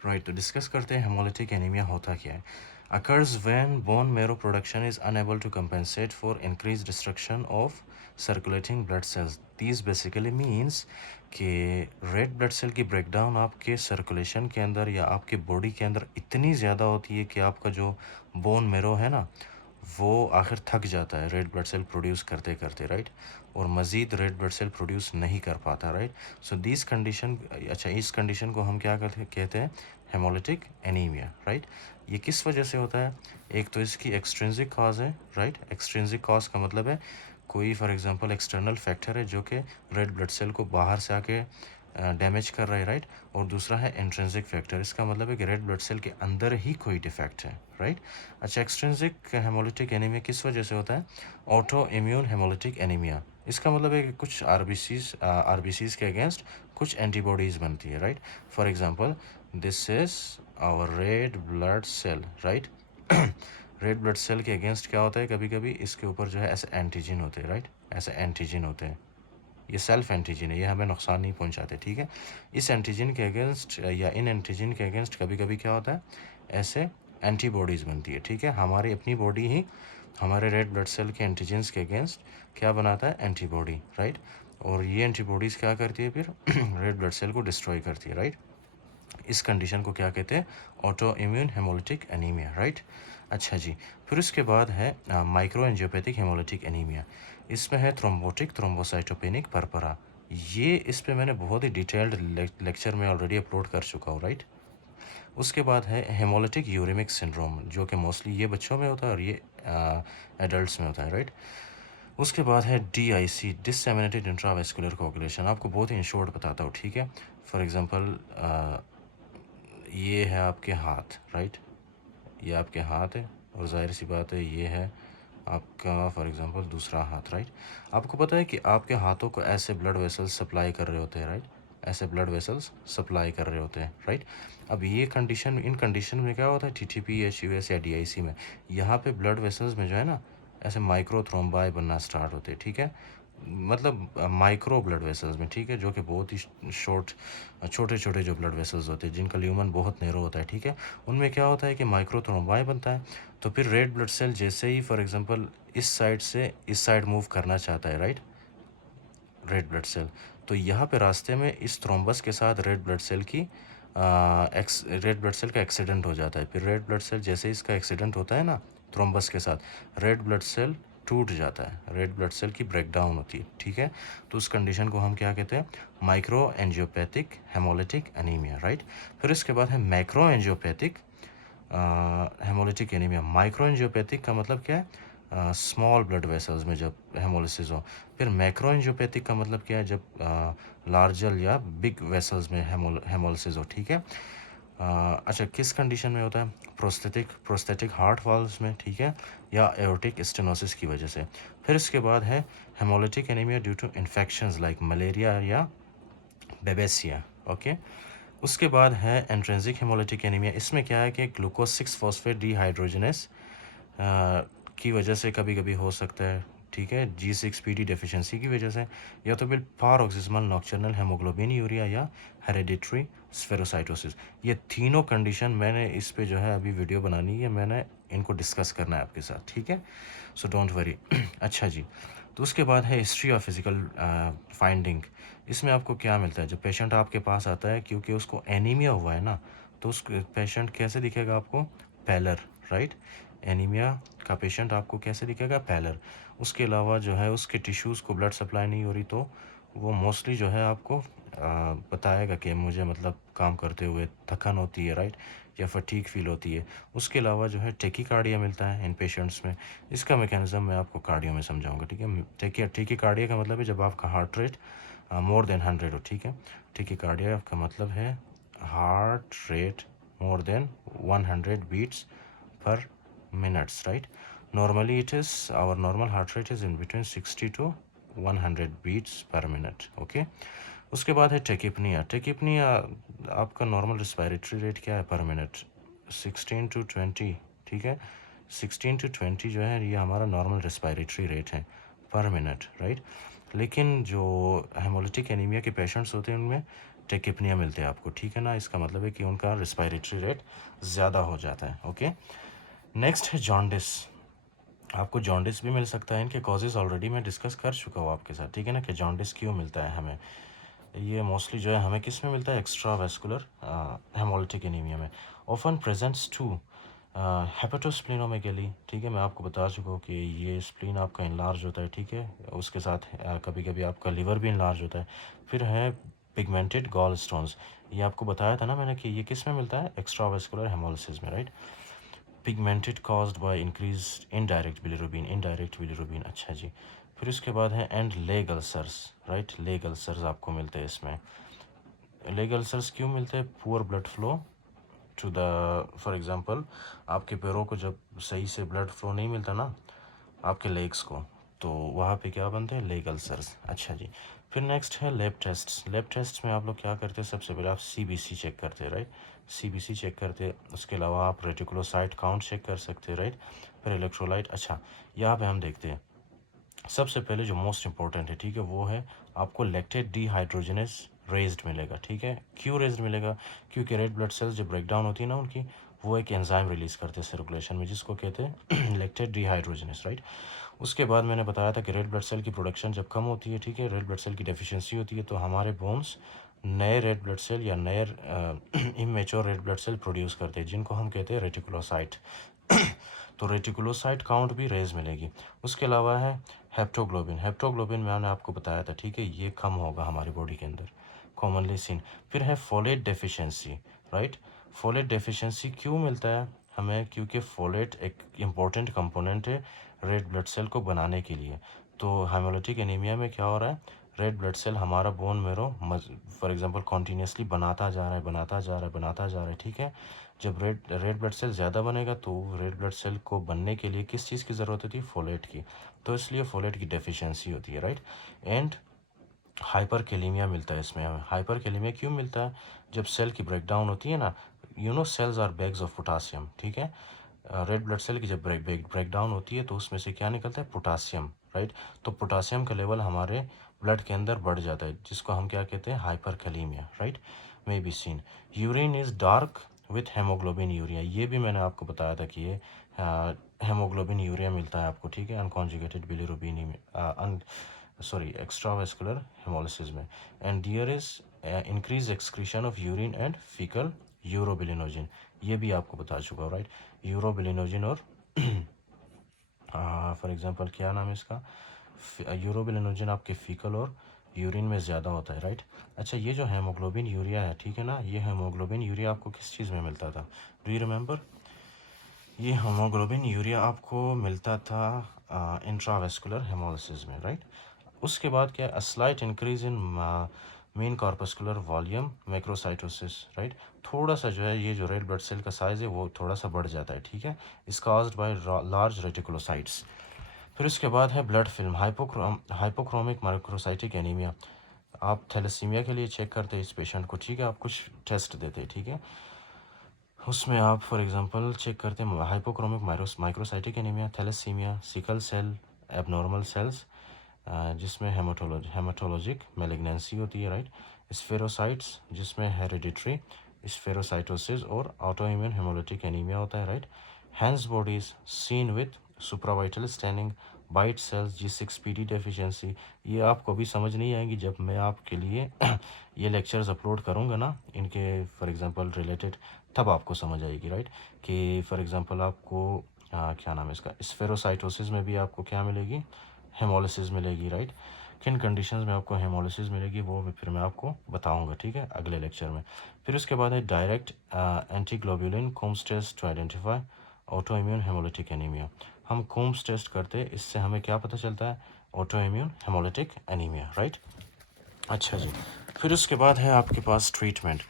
Right, तो discuss करते हैं हेमोलिटिक एनीमिया होता क्या है। Occurs when bone marrow production is unable to compensate for increase destruction of circulating blood cells. This basically means कि red blood cell की breakdown आपके सर्कुलेशन के अंदर या आपके बॉडी के अंदर इतनी ज़्यादा होती है कि आपका जो बोन मेरो है ना, वो आखिर थक जाता है रेड ब्लड सेल प्रोड्यूस करते करते, राइट, और मज़ीद रेड ब्लड सेल प्रोड्यूस नहीं कर पाता, राइट। सो दिस कंडीशन, अच्छा, इस कंडीशन को हम क्या कहते हैं, हेमोलिटिक एनीमिया, राइट। ये किस वजह से होता है? एक तो इसकी एक्सट्रिंसिक कॉज है, राइट। एक्सट्रिंसिक कॉज का मतलब है कोई फॉर एग्जांपल एक्सटर्नल फैक्टर है जो कि रेड ब्लड सेल को बाहर से आके डैमेज कर रहा है, राइट। और दूसरा है इंट्रिंसिक फैक्टर, इसका मतलब है कि रेड ब्लड सेल के अंदर ही कोई डिफेक्ट है, राइट। अच्छा, एक्सट्रिंसिक हेमोलिटिक एनीमिया किस वजह से होता है? Autoimmune haemolytic anaemia. इसका मतलब है कि कुछ आरबीसीज के अगेंस्ट कुछ एंटीबॉडीज़ बनती है, right. For example, this is our red blood cell, right. Red blood cell के अगेंस्ट क्या होता है, कभी कभी इसके ऊपर जो है ऐसे एंटीजन होते हैं, राइट। ऐसे एंटीजन होते हैं, ये सेल्फ एंटीजन है, ये हमें नुकसान नहीं पहुंचाते, ठीक है। इस एंटीजन के अगेंस्ट या इन एंटीजन के अगेंस्ट कभी कभी क्या होता है, ऐसे एंटीबॉडीज़ बनती है, ठीक है। हमारी अपनी बॉडी ही हमारे रेड ब्लड सेल के एंटीजन्स के अगेंस्ट क्या बनाता है, एंटीबॉडी, राइट। और ये एंटीबॉडीज़ क्या करती है फिर रेड ब्लड सेल को डिस्ट्रॉय करती है, राइट। इस कंडीशन को क्या कहते हैं, auto immune haemolytic anaemia, right. अच्छा जी, फिर उसके बाद है माइक्रो एंजियोपैथिक हेमोलिटिक एनीमिया। इसमें है थ्रोम्बोटिक थ्रोम्बोसाइटोपेनिक परपरा। ये इस पे मैंने बहुत ही डिटेल्ड लेक्चर में ऑलरेडी अपलोड कर चुका हूँ, राइट। उसके बाद है हेमोलिटिक यूरेमिक सिंड्रोम, जो कि मोस्टली ये बच्चों में होता है और ये एडल्ट्स में होता है, राइट। उसके बाद है DIC, डिससेमिनेटेड इंट्रावेस्कुलर कोगुलेशन। आपको बहुत ही इन शॉर्ट बताता हूँ, ठीक है। फॉर एग्जांपल, ये है आपके हाथ, राइट। ये आपके हाथ है और जाहिर सी बात है ये है आपका फॉर एग्जांपल दूसरा हाथ, राइट। आपको पता है कि आपके हाथों को ऐसे ब्लड वेसल्स सप्लाई कर रहे होते हैं, राइट। ऐसे ब्लड वेसल्स सप्लाई कर रहे होते हैं, राइट। अब ये कंडीशन, इन कंडीशन में क्या होता है, TTP, HUS या DIC में, यहाँ पे ब्लड वेसल्स में जो है ना, ऐसे माइक्रो थ्रोम्बाई बनना स्टार्ट होते हैं, ठीक है। मतलब माइक्रो ब्लड वेसल्स में, ठीक है, जो कि बहुत ही छोटे छोटे जो ब्लड वेसल्स होते हैं जिनका ल्यूमन बहुत नैरो होता है, ठीक है। उनमें क्या होता है कि माइक्रो थ्रोम्बाई बनता है। तो फिर रेड ब्लड सेल जैसे ही फॉर एग्जांपल इस साइड से इस साइड मूव करना चाहता है, राइट, रेड ब्लड सेल, तो यहाँ पे रास्ते में इस थ्रोम्बस के साथ रेड ब्लड सेल की रेड ब्लड सेल का एक्सीडेंट हो जाता है। फिर रेड ब्लड सेल जैसे ही इसका एक्सीडेंट होता है ना थ्रोम्बस के साथ, रेड ब्लड सेल टूट जाता है, रेड ब्लड सेल की ब्रेकडाउन होती है, ठीक है। तो उस कंडीशन को हम क्या कहते हैं, micro angiopathic haemolytic anaemia, right. फिर इसके बाद है macro angiopathic haemolytic anaemia. Micro angiopathic का मतलब क्या है, स्मॉल ब्लड वेसल्स में जब हेमोलिसिस हो। फिर मैक्रो एंजियोपैथिक का मतलब क्या है, जब लार्जर या बिग वेसल्स में हेमोलिसिस हो, ठीक है। अच्छा, किस कंडीशन में होता है, प्रोस्थेटिक हार्ट वाल्व्स में, ठीक है, या एओर्टिक स्टेनोसिस की वजह से। फिर इसके बाद है haemolytic anaemia due to infections like malaria या बेबेसिया, ओके। उसके बाद है एंट्रेंसिक हेमोलिटिक एनीमिया। इसमें क्या है कि ग्लूकोज 6 फॉस्फेट डिहाइड्रोजनेस की वजह से कभी कभी हो सकता है, ठीक है, G6PD डेफिशिएंसी की वजह से, या तो फिर पारोक्सिस्मल नॉक्चर्नल हेमोग्लोबिन यूरिया या हेरेडिटरी स्फेरोसाइटोसिस। ये तीनों कंडीशन मैंने इस पे जो है अभी वीडियो बनानी है, मैंने इनको डिस्कस करना है आपके साथ, ठीक है। So don't worry. अच्छा जी, तो उसके बाद है हिस्ट्री ऑफ फिजिकल फाइंडिंग। इसमें आपको क्या मिलता है, जब पेशेंट आपके पास आता है क्योंकि उसको एनीमिया हुआ है ना, तो उस पेशेंट कैसे दिखेगा आपको, पैलर, राइट। एनीमिया का पेशेंट आपको कैसे दिखेगा, पैलर। उसके अलावा जो है उसके टिश्यूज़ को ब्लड सप्लाई नहीं हो रही, तो वो मोस्टली जो है आपको बताएगा कि मुझे मतलब काम करते हुए थकान होती है, राइट, या फटीग फील होती है। उसके अलावा जो है टेकीकार्डिया मिलता है इन पेशेंट्स में। इसका मैकेनिज्म मैं आपको कार्डियो में समझाऊंगा, ठीक है। टेकीकार्डिया का मतलब है जब आपका हार्ट रेट मोर देन 100 हो, ठीक है। टेकीकार्डिया का मतलब है heart rate more than 100 beats per minutes, right? Normally it is, our normal heart rate is in between 60 to 100 beats per minute, okay? उसके बाद है टेकिपनिया। टेकिपनिया आपका नॉर्मल रिस्पायरेटरी रेट क्या है पर मिनट, 16 to 20, ठीक है। 16 to 20 जो है ये हमारा नॉर्मल रिस्पायरेटरी रेट है पर मिनट, राइट। लेकिन जो हेमोलिटिक एनीमिया के पेशेंट्स होते हैं उनमें टेकिपनिया मिलते हैं आपको, ठीक है ना। इसका मतलब है कि उनका रेस्पिरेटरी रेट ज़्यादा हो जाता है। ओके, नेक्स्ट है जॉन्डिस। आपको जॉन्डिस भी मिल सकता है। इनके कॉजेज़ ऑलरेडी मैं डिस्कस कर चुका हूँ आपके साथ, ठीक है ना, कि जॉन्डिस क्यों मिलता है हमें। ये मोस्टली जो है हमें किस में मिलता है, एक्स्ट्रा वेस्कुलर हेमोलिटिक एनीमिया में। ऑफन प्रेजेंट्स टू हेपेटोस्प्लिनोमेगेली, ठीक है। मैं आपको बता चुका हूँ कि ये स्प्लीन आपका इनलार्ज होता है, ठीक है। उसके साथ कभी कभी आपका लिवर भी इनलार्ज होता है। फिर है पिगमेंटेड गॉल स्टोन्स। ये आपको बताया था ना मैंने कि ये किस में मिलता है, एक्स्ट्रा वेस्कुलर हेमोलिसिस में, right. Pigmented caused by increase indirect bilirubin, indirect bilirubin, अच्छा जी। फिर उसके बाद है and leg ulcers, right. Leg ulcers आपको मिलते हैं इसमें। लेग अल्सर्स क्यों मिलते हैं, poor blood flow to the, for example आपके पैरों को जब सही से ब्लड फ्लो नहीं मिलता ना आपके लेग्स को, तो वहाँ पे क्या बनते हैं, लेग अल्सर्स, अच्छा जी। फिर नेक्स्ट है लैब टेस्ट। लैब टेस्ट में आप लोग क्या करते हैं, सबसे पहले आप सीबीसी चेक करते हैं, राइट। सीबीसी चेक करते हैं। उसके अलावा आप रेटिकुलोसाइट काउंट चेक कर सकते हैं, राइट। फिर इलेक्ट्रोलाइट, अच्छा यहाँ पे हम देखते हैं सबसे पहले जो मोस्ट इंपॉर्टेंट है, ठीक है, वो है आपको लैक्टेट डिहाइड्रोजनेस रेज्ड मिलेगा, ठीक है। क्यों रेज्ड मिलेगा, क्योंकि रेड ब्लड सेल्स जब ब्रेक डाउन होती है ना उनकी, वो एक एंजाइम रिलीज करते हैं सर्कुलेशन में जिसको कहते हैं लैक्टेट डिहाइड्रोजनेस, राइट। उसके बाद मैंने बताया था कि रेड ब्लड सेल की प्रोडक्शन जब कम होती है, ठीक है, रेड ब्लड सेल की डेफिशिएंसी होती है, तो हमारे बोन्स नए रेड ब्लड सेल या नए immature red blood cell produce करते हैं जिनको हम कहते हैं रेटिकुलोसाइट। तो रेटिकुलोसाइट काउंट भी रेज मिलेगी। उसके अलावा है हेप्टोग्लोबिन। हेप्टोग्लोबिन मैंने आपको बताया था, ठीक है, ये कम होगा हमारी बॉडी के अंदर, कॉमनली सीन। फिर है folate deficiency, right. Folate deficiency क्यों मिलता है हमें, क्योंकि फोलेट एक इम्पॉर्टेंट कंपोनेंट है रेड ब्लड सेल को बनाने के लिए। तो हेमोलिटिक एनीमिया में क्या हो रहा है, रेड ब्लड सेल हमारा bone marrow for example continuously बनाता जा रहा है, बनाता जा रहा है, बनाता जा रहा है, ठीक है। जब रेड ब्लड सेल ज़्यादा बनेगा तो रेड ब्लड सेल को बनने के लिए किस चीज़ की ज़रूरत होती है, फोलेट की। तो इसलिए फोलेट की डेफिशिएंसी होती है, राइट। एंड हाइपर कैलीमिया मिलता है इसमें हमें। हाइपर कैलीमिया क्यों मिलता है, जब सेल की ब्रेकडाउन होती है ना, cells are bags of potassium, ठीक है। रेड ब्लड सेल की जब ब्रेक डाउन होती है तो उसमें से क्या निकलता है, पोटासियम, राइट। तो पोटासियम का लेवल हमारे ब्लड के अंदर बढ़ जाता है जिसको हम क्या कहते हैं, hyper kalaemia, right. May be seen urine is dark with haemoglobin urea. ये भी मैंने आपको बताया था कि ये हेमोग्लोबिन यूरिया मिलता है आपको, ठीक है, अनकॉन्जुगेटेड बिलिरुबिन में, सॉरी एक्स्ट्रावेस्कुलर हेमोलिसिस में। And there is increase excretion of urine and faecal urobilinogen, ये भी आपको बता चुका हूँ, राइट। यूरोबिलिनोजिन और फॉर एग्जांपल क्या नाम है इसका, यूरोबिलिनोजिन आपके फीकल और यूरिन में ज़्यादा होता है, राइट। अच्छा, ये जो हेमोग्लोबिन यूरिया है, ठीक है ना, ये हेमोग्लोबिन यूरिया आपको किस चीज़ में मिलता था, डू यू रिमेंबर। ये हेमोग्लोबिन यूरिया आपको मिलता था इंट्रावेस्कुलर हेमोलिसिस में, राइट। उसके बाद क्या, a slight increase in main corpuscular volume macrocytosis, right. थोड़ा सा जो है ये जो रेड ब्लड सेल का साइज़ है वो थोड़ा सा बढ़ जाता है, ठीक है, इस काज्ड बाय लार्ज रेटिकुलोसाइट्स। फिर उसके बाद है blood film, hypochromic microcytic anaemia. आप थैलेसीमिया के लिए चेक करते हैं इस पेशेंट को, ठीक है, आप कुछ टेस्ट देते हैं, ठीक है। उसमें आप फॉर एग्जांपल चेक करते हैं hypochromic microcytic anaemia, thalassaemia, sickle cell abnormal cells, जिसमें हेमाटोलॉजिक मेलिग्नेंसी होती है, राइट। स्फेरोसाइट्स जिसमें हेरिडिटरी स्फेरोसाइटोसिस और ऑटोइम्यून हेमोलिटिक एनीमिया होता है, right. Heinz bodies seen with supravital staining, bite cells G6PD deficiency. ये आपको अभी समझ नहीं आएंगी, जब मैं आपके लिए ये लेक्चर्स अपलोड करूँगा ना इनके फॉर एग्जांपल रिलेटेड, तब आपको समझ आएगी, राइट। कि फॉर एग्जांपल आपको क्या नाम है इसका, स्फेरोसाइटोसिस में भी आपको क्या मिलेगी, हेमोलिसिस मिलेगी, राइट। किन कंडीशंस में आपको हेमोलिसिस मिलेगी वो फिर मैं आपको बताऊंगा, ठीक है, अगले लेक्चर में। फिर उसके बाद है direct antiglobulin Coombs test to identify autoimmune haemolytic anaemia. हम कोम्स टेस्ट करते हैं, इससे हमें क्या पता चलता है, autoimmune haemolytic anaemia, right. अच्छा जी। फिर उसके बाद है आपके पास treatment.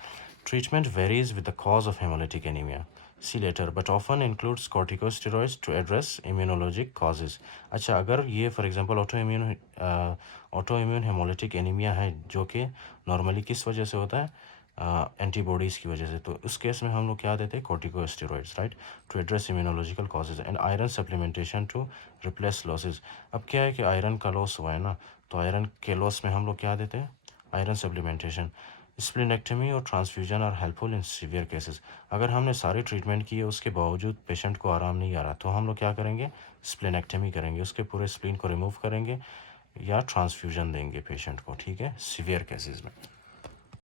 Treatment varies with the cause of haemolytic anaemia, see later, but often includes corticosteroids to address immunologic causes. अच्छा, अगर ये for example autoimmune haemolytic anaemia है जो कि नॉर्मली किस वजह से होता है, एंटीबॉडीज़ की वजह से, तो उस केस में हम लोग क्या देते हैं, corticosteroids, right, to address immunological causes and iron supplementation to replace losses. अब क्या है कि आयरन का लॉस हुआ है ना, तो आयरन के लॉस में हम लोग क्या देते हैं, आयरन सप्लीमेंटेशन। स्प्लीनेक्टमी और transfusion are helpful in severe cases. अगर हमने सारी ट्रीटमेंट की है उसके बावजूद पेशेंट को आराम नहीं आ रहा तो हम लोग क्या करेंगे, स्प्लीनेक्टमी करेंगे, उसके पूरे स्प्लीन को रिमूव करेंगे या ट्रांसफ्यूजन देंगे पेशेंट को, ठीक है, सीवियर केसेस में।